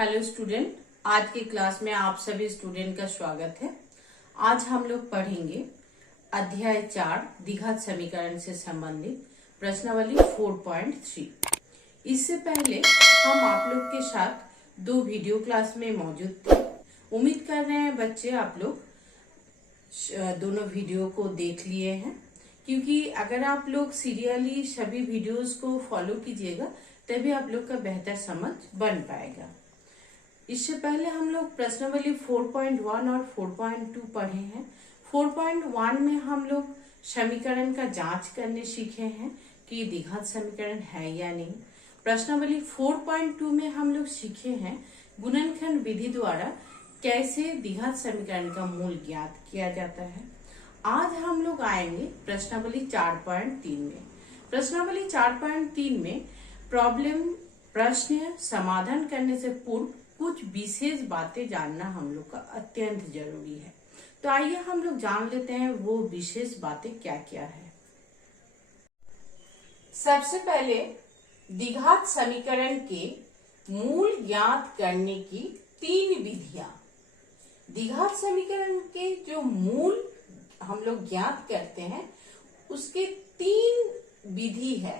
Hello student, आज की class में आप सभी स्टूडेंट का स्वागत है। आज हम लोग पढ़ेंगे अध्याय 4 द्विघात समीकरण से संबंधित प्रश्नावली 4.3। इससे पहले हम आप लोग के साथ 2 वीडियो क्लास में मौजूद थे। उम्मीद कर रहे हैं बच्चे आप लोग दोनों वीडियो को देख लिए हैं, क्योंकि अगर आप लोग सीरियली सभी वीडियोस को फॉलो कीजिएगा तभी आप लोग का बेहतर समझ बन पाएगा। इससे पहले हम लोग प्रश्नावली 4.1 और 4.2 पढ़े हैं। 4.1 में हम लोग समीकरण का जांच करने सीखे हैं कि द्विघात समीकरण है या नहीं। प्रश्नावली 4.2 में हम लोग सीखे हैं गुणनखंड विधि द्वारा कैसे द्विघात समीकरण का मूल ज्ञात किया जाता है। आज हम लोग आएंगे प्रश्नावली 4.3 में। प्रश्नावली 4.3 में प्रश्न समाधान करने से पूर्व कुछ विशेष बातें जानना हम लोग का अत्यंत जरूरी है। तो आइए हम लोग जान लेते हैं वो विशेष बातें क्या क्या है। सबसे पहले द्विघात समीकरण के मूल ज्ञात करने की 3 विधियां। द्विघात समीकरण के जो मूल हम लोग ज्ञात करते हैं उसके 3 विधि है।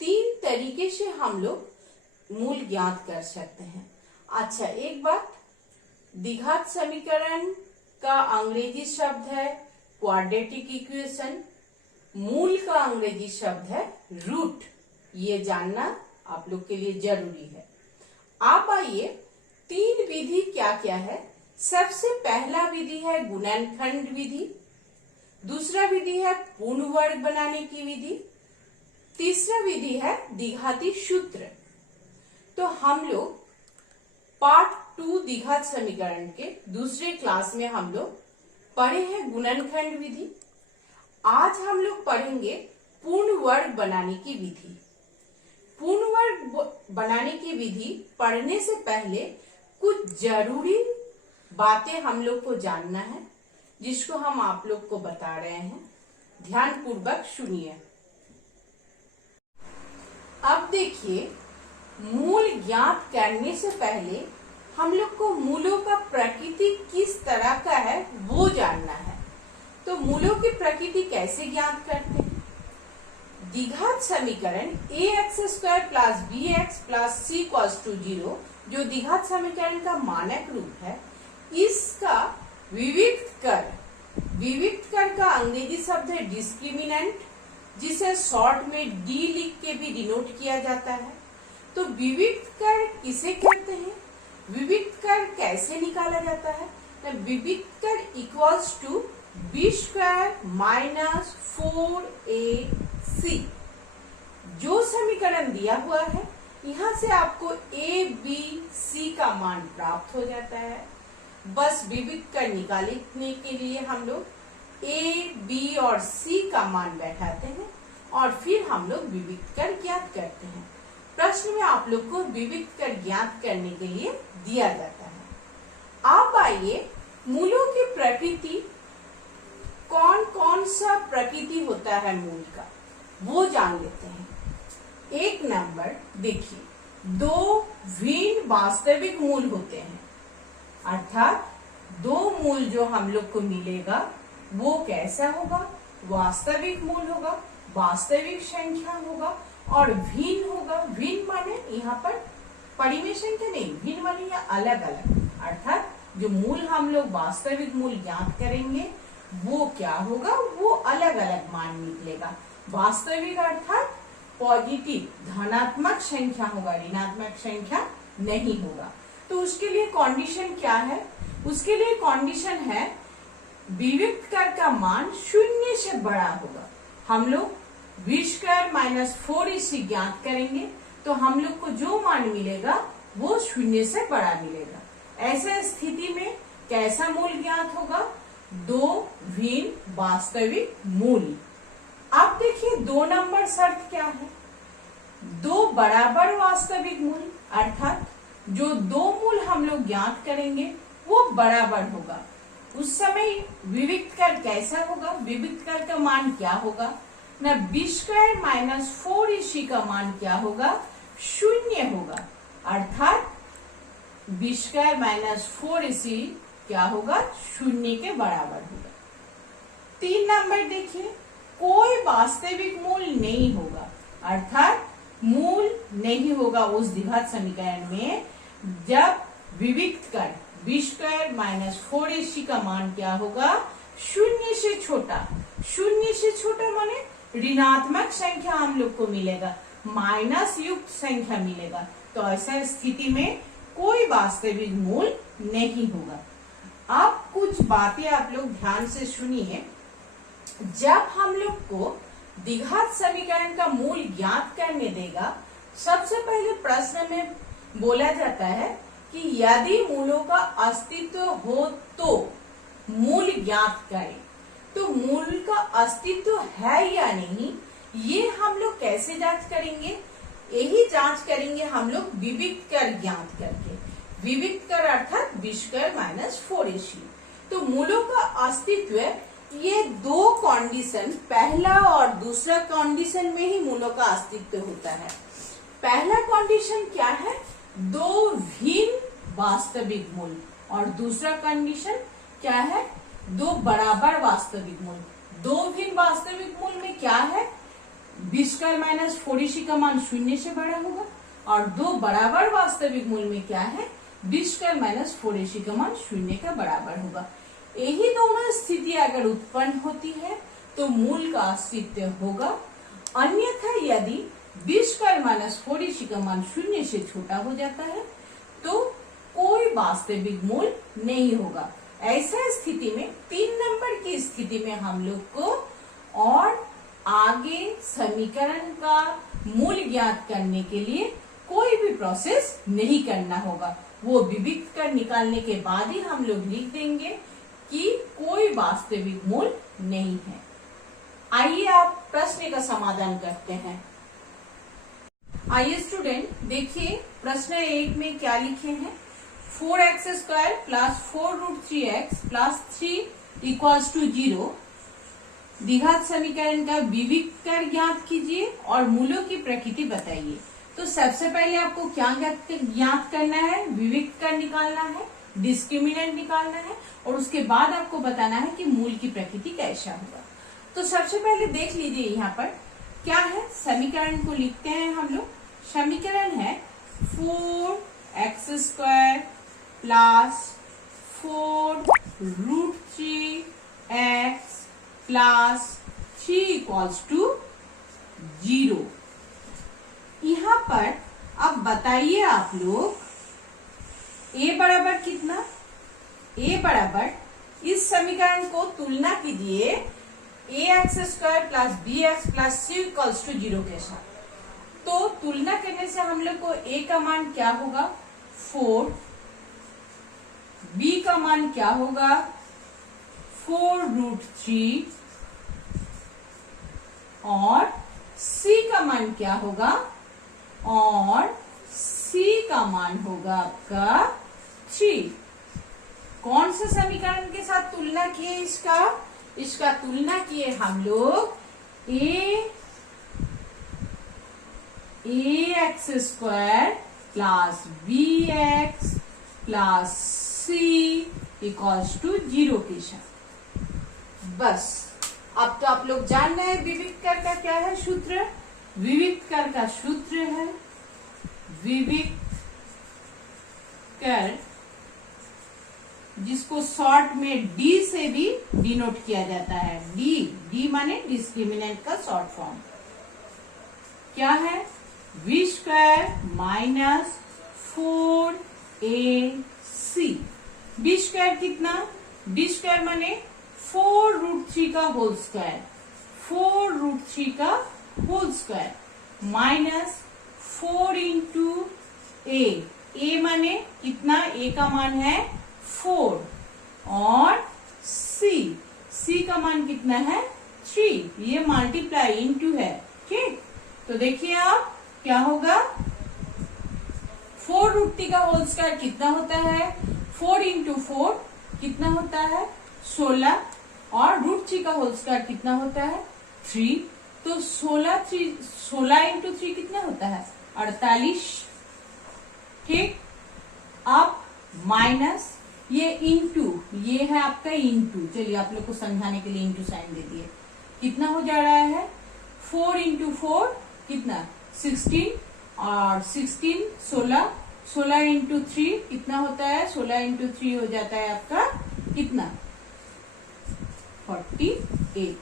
3 तरीके से हम लोग मूल ज्ञात कर सकते हैं। अच्छा, एक बात, द्विघात समीकरण का अंग्रेजी शब्द है क्वाड्रेटिक इक्वेशन, मूल का अंग्रेजी शब्द है रूट। ये जानना आप लोग के लिए जरूरी है। आप आइए 3 विधि क्या क्या है। सबसे पहला विधि है गुणनखंड विधि, दूसरा विधि है पूर्ण वर्ग बनाने की विधि, तीसरा विधि है द्विघाती सूत्र। तो हम लोग पार्ट 2 द्विघात समीकरण के दूसरे क्लास में हम लोग पढ़े हैं गुणनखंड विधि। आज हम लोग पढ़ेंगे पूर्ण वर्ग बनाने की विधि। पूर्ण वर्ग बनाने की विधि पढ़ने से पहले कुछ जरूरी बातें हम लोग को जानना है, जिसको हम आप लोग को बता रहे हैं। ध्यान पूर्वक सुनिए। अब देखिए, मूल ज्ञात करने से पहले हम लोग को मूलों का प्रकृति किस तरह का है वो जानना है। तो मूलों की प्रकृति कैसे ज्ञात करते हैं? द्विघात समीकरण ax² + bx + c = 0 जो द्विघात समीकरण का मानक रूप है, इसका विविक्त कर का अंग्रेजी शब्द है डिस्क्रिमिनेंट, जिसे शॉर्ट में d लिख के भी डिनोट किया जाता है। तो विविक्त कर किसे कहते हैं? विविक्त कर कैसे निकाला जाता है? विविक्त कर = b² - 4ac। जो समीकरण दिया हुआ है यहाँ से आपको a, b, c का मान प्राप्त हो जाता है। बस विविक्त कर निकालने के लिए हम लोग a, b और c का मान बैठाते हैं और फिर हम लोग विविक्त कर ज्ञात करते हैं। प्रश्न में आप लोग को विविक्त कर ज्ञात करने के लिए दिया जाता है। आप आइए मूलों की प्रकृति, कौन कौन सा प्रकृति होता है मूल का, वो जान लेते हैं। 1 नंबर देखिए, 2 भिन्न वास्तविक मूल होते हैं, अर्थात 2 मूल जो हम लोग को मिलेगा वो कैसा होगा? वास्तविक मूल होगा, वास्तविक संख्या होगा और भिन्न होगा। भिन्न माने यहाँ पर परिमेय संख्या नहीं, भिन्न माने या अलग अलग, अर्थात जो मूल हम लोग वास्तविक मूल ज्ञात करेंगे वो क्या होगा? वो अलग अलग मान निकलेगा। वास्तविक अर्थात पॉजिटिव, धनात्मक संख्या होगा, ऋणात्मक संख्या नहीं होगा। तो उसके लिए कंडीशन क्या है? उसके लिए कंडीशन है विविक्त कर का मान 0 से बड़ा होगा। हम लोग b² - 4ac ज्ञात करेंगे तो हम लोग को जो मान मिलेगा वो 0 से बड़ा मिलेगा। ऐसे स्थिति में कैसा मूल ज्ञात होगा? 2 भिन्न वास्तविक मूल। अब देखिए 2 नंबर शर्त क्या है? 2 बराबर वास्तविक मूल, अर्थात जो 2 मूल हम लोग ज्ञात करेंगे वो बराबर होगा। उस समय विविक्त कर कैसा होगा? विविक्त कर का मान क्या होगा? ना b² - 4ac का मान क्या होगा? 0 होगा, अर्थात बी स्क्वायर माइनस 4ac क्या होगा, शून्य के बराबर होगा। 3 नंबर देखिए, कोई वास्तविक मूल नहीं होगा, अर्थात मूल नहीं होगा उस द्विघात समीकरण में जब विविक्त कर बी स्क्वायर माइनस 4ac का मान क्या होगा, शून्य से छोटा। शून्य से छोटा माने ऋणात्मक संख्या हम लोग को मिलेगा, माइनस युक्त संख्या मिलेगा। तो ऐसा स्थिति में कोई वास्तविक मूल नहीं होगा। अब कुछ बातें आप लोग ध्यान से सुनिए। जब हम लोग को द्विघात समीकरण का मूल ज्ञात करने देगा, सबसे पहले प्रश्न में बोला जाता है कि यदि मूलों का अस्तित्व हो तो मूल ज्ञात करें। तो मूल का अस्तित्व है या नहीं, ये हम लोग कैसे जांच करेंगे, यही जांच करेंगे हम लोग विविक्त कर ज्ञात करके। विविक्त कर अर्थात बी स्क्वायर माइनस 4ac। तो मूलों का अस्तित्व, ये दो कंडीशन, पहला और दूसरा कंडीशन में ही मूलों का अस्तित्व होता है। पहला कंडीशन क्या है, दो भिन्न वास्तविक मूल, और दूसरा कंडीशन क्या है, दो बराबर वास्तविक मूल। दो भिन्न वास्तविक मूल में क्या है, बी स्क्वायर माइनस 4ac का मान शून्य से बड़ा होगा, और दो बराबर वास्तविक मूल में क्या है, बी स्क्वायर माइनस 4ac का मान शून्य का बराबर होगा। यही दोनों स्थिति अगर उत्पन्न होती है तो मूल का अस्तित्व होगा। अन्यथा यदि बी स्क्वायर माइनस 4ac का मान शून्य से छोटा हो जाता है तो कोई वास्तविक मूल नहीं होगा। ऐसा स्थिति में 3 नंबर की स्थिति में हम लोग को और आगे समीकरण का मूल ज्ञात करने के लिए कोई भी प्रोसेस नहीं करना होगा। वो विविक्त कर निकालने के बाद ही हम लोग लिख देंगे कि कोई वास्तविक मूल नहीं है। आइए आप प्रश्न का समाधान करते हैं। आइए स्टूडेंट देखिए, प्रश्न 1 में क्या लिखे हैं, 4x square plus 4√3x plus 3 equals to 0 द्विघात समीकरण का विविक्त कर ज्ञात कीजिए और मूलों की प्रकृति बताइए। तो सबसे पहले आपको क्या ज्ञात करना है, विविक्त कर निकालना है, डिस्क्रिमिनेंट निकालना है, और उसके बाद आपको बताना है कि मूल की प्रकृति कैसा होगा। तो सबसे पहले देख लीजिए यहाँ पर क्या है, समीकरण को लिखते हैं हम लोग। समीकरण है 4x square plus 4√3x plus 3 equals to 0। यहाँ पर अब बताइए आप लोग, a बराबर कितना, a बराबर, इस समीकरण को तुलना कीजिए ax square plus bx plus c equals to 0 के साथ। तो तुलना करने से हम लोग को a का मान क्या होगा 4, b का मान क्या होगा 4√3 और c का मान क्या होगा, और c का मान होगा आपका 3। कौन सा समीकरण के साथ तुलना किए इसका तुलना किए हम लोग ax square plus bx plus c equals to 0 के साथ। बस अब तो आप लोग जान रहे हैं विविक्त कर का क्या है सूत्र। विविक्त कर का सूत्र है, विविक्त कर, जिसको शॉर्ट में डी से भी डिनोट किया जाता है। डी माने डिस्क्रिमिनेंट का शॉर्ट फॉर्म क्या है, b square minus 4ac। B square कितना, बी स्क्वायर माने 4√3 का होल स्क्वायर, 4√3 का whole square minus 4 into a माने कितना, ए का मान है 4 और c का मान कितना है 3, ये मल्टीप्लाई इंटू है। ठीक, तो देखिए आप क्या होगा, 4√3 का होल स्क्वायर कितना होता है, 4 इंटू 4 कितना होता है 16, और √3 का होल स्क्वायर कितना होता है 3। तो 16 इंटू 3 कितना होता है 48। ठीक, अब माइनस ये इंटू, ये है आपका इंटू, चलिए आप लोग को समझाने के लिए इंटू साइन दे दिए, कितना हो जा रहा है 4 इंटू 4 कितना 16, और 16 16, 16 इंटू 3 कितना होता है 16 इंटू 3 हो जाता है आपका कितना 48।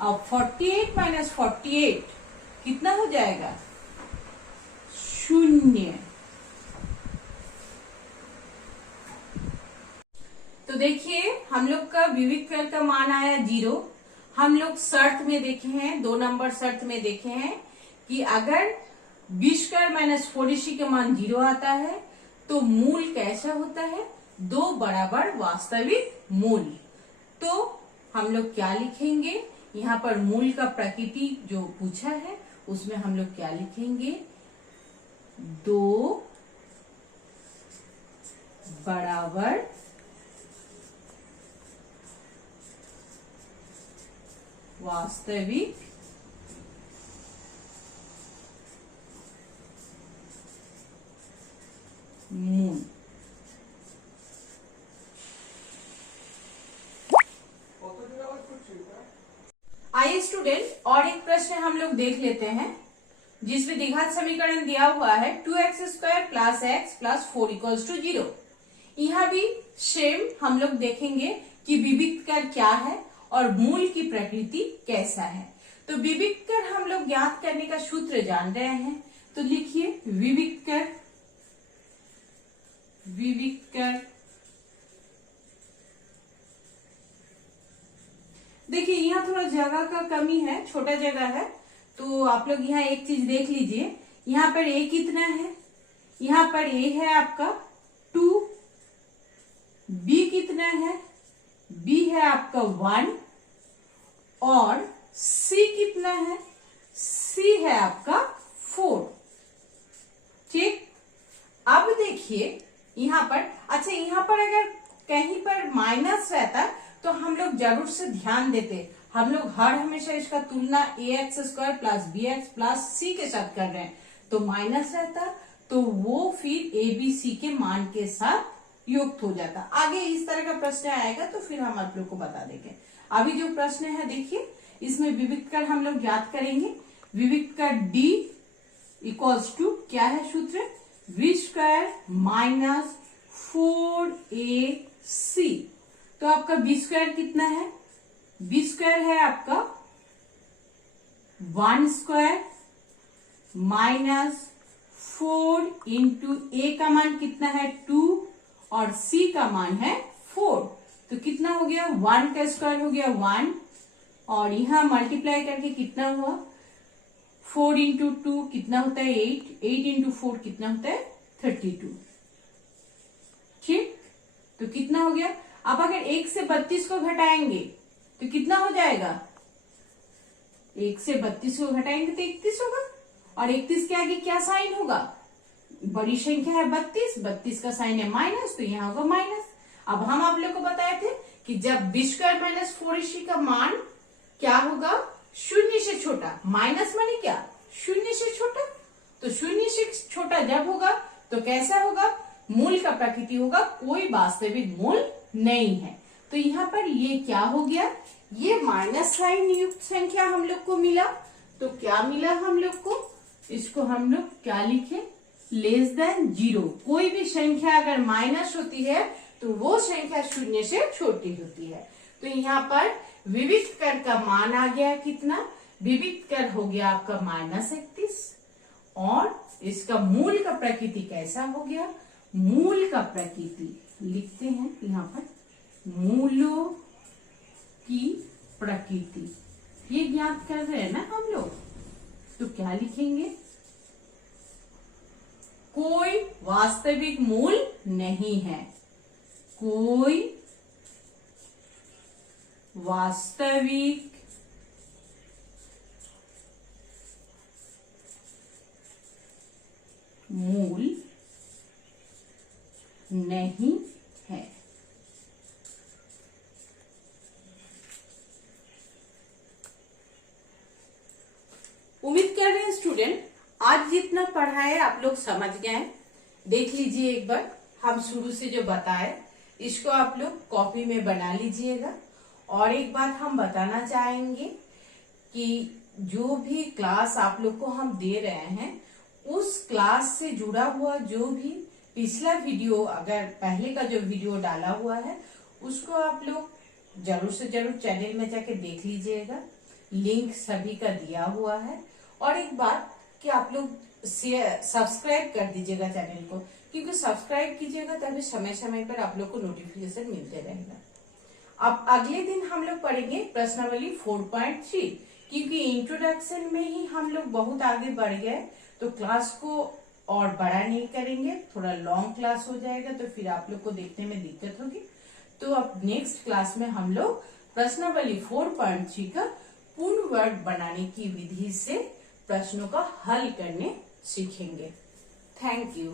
अब 48 माइनस 48 कितना हो जाएगा 0। तो देखिए हम लोग का विविध कर का मान आया 0। हम लोग शर्त में देखे हैं, 2 नंबर शर्त में देखे हैं कि अगर बी स्क्वायर माइनस 4ac का मान 0 आता है तो मूल कैसा होता है 2 बराबर वास्तविक मूल। तो हम लोग क्या लिखेंगे, यहाँ पर मूल का प्रकृति जो पूछा है उसमें हम लोग क्या लिखेंगे 2 बराबर वास्तविक मूल। आइए स्टूडेंट और एक प्रश्न हम लोग देख लेते हैं जिसमें द्विघात समीकरण दिया हुआ है 2x स्क्वायर प्लस एक्स प्लस 4 इक्वल्स टू 0। यहाँ भी सेम हम लोग देखेंगे कि विविध कर क्या है और मूल की प्रकृति कैसा है। तो विविध कर हम लोग ज्ञात करने का सूत्र जान रहे हैं, तो लिखिए विविध कर, विविध कर देखिए यहाँ थोड़ा जगह का कमी है, छोटा जगह है, तो आप लोग यहाँ एक चीज देख लीजिए, यहाँ पर a कितना है, यहाँ पर a है आपका 2, b कितना है, b है आपका 1 और c कितना है, c है आपका 4। ठीक, अब देखिए यहाँ पर, अच्छा यहाँ पर अगर कहीं पर माइनस रहता तो हम लोग जरूर से ध्यान देते, हम लोग हर हमेशा इसका तुलना ax square plus bx plus c के साथ कर रहे हैं, तो माइनस रहता तो वो फिर a b c के मान के साथ युक्त हो जाता। आगे इस तरह का प्रश्न आएगा तो फिर हम आप लोग को बता देंगे। अभी जो प्रश्न है देखिए, इसमें विविध कर हम लोग ज्ञात करेंगे। विविध कर d इक्वल्स टू क्या है सूत्र, v स्क्वायर माइनस 4ac। तो आपका बी स्क्वायर कितना है, बी स्क्वायर है आपका 1 स्क्वायर माइनस 4 इंटू ए का मान कितना है 2 और सी का मान है 4। तो कितना हो गया 1 का स्क्वायर हो गया 1 और यहां मल्टीप्लाई करके कितना हुआ 4 इंटू 2 कितना होता है 8, 8 इंटू 4 कितना होता है 32। ठीक, तो कितना हो गया। अब अगर 1 से 32 को घटाएंगे तो कितना हो जाएगा, 1 से 32 को घटाएंगे तो 31 होगा, और 31 के आगे क्या साइन होगा, बड़ी संख्या है 32, 32 का साइन है माइनस, तो यहाँ होगा माइनस। अब हम आप लोग को बताए थे कि जब बी स्क्वायर माइनस 4ac का मान क्या होगा 0 से छोटा, माइनस माने क्या 0 से छोटा, तो 0 से छोटा जब होगा तो कैसा होगा, मूल का प्रकृति होगा कोई वास्तविक मूल नहीं है। तो यहाँ पर ये क्या हो गया, ये माइनस साइन युक्त संख्या हम लोग को मिला। तो क्या मिला हम लोग को, इसको हम लोग क्या लिखे लेस देन 0। कोई भी संख्या अगर माइनस होती है तो वो संख्या 0 से छोटी होती है। तो यहाँ पर विविध कर का मान आ गया कितना, विविध कर हो गया आपका माइनस 31 और इसका मूल का प्रकृति कैसा हो गया, मूल का प्रकृति लिखते हैं यहाँ पर मूलों की प्रकृति, ये ज्ञात कर रहे हैं ना हम लोग, तो क्या लिखेंगे कोई वास्तविक मूल नहीं है, कोई वास्तविक मूल नहीं है। उम्मीद कर रहे हैं स्टूडेंट आज जितना पढ़ा है आप लोग समझ गए हैं। देख लीजिए एक बार, हम शुरू से जो बताए इसको आप लोग कॉपी में बना लीजिएगा। और एक बात हम बताना चाहेंगे कि जो भी क्लास आप लोग को हम दे रहे हैं उस क्लास से जुड़ा हुआ जो भी पिछला वीडियो, अगर पहले का जो वीडियो डाला हुआ है उसको आप लोग जरूर से जरूर चैनल में जाके देख लीजिएगा। लिंक सभी का दिया हुआ है। और एक बात कि आप लोग सब्सक्राइब कर दीजिएगा चैनल को, क्योंकि सब्सक्राइब कीजिएगा तभी समय समय पर आप लोग को नोटिफिकेशन मिलते रहेगा। अब अगले दिन हम लोग पढ़ेंगे प्रश्नावली 4.3, क्योंकि इंट्रोडक्शन में ही हम लोग बहुत आगे बढ़ गए तो क्लास को और बड़ा नहीं करेंगे, थोड़ा लॉन्ग क्लास हो जाएगा तो फिर आप लोग को देखने में दिक्कत होगी। तो अब नेक्स्ट क्लास में हम लोग प्रश्नावली 4.3 का पूर्ण वर्ग बनाने की विधि से प्रश्नों का हल करने सीखेंगे। Thank you.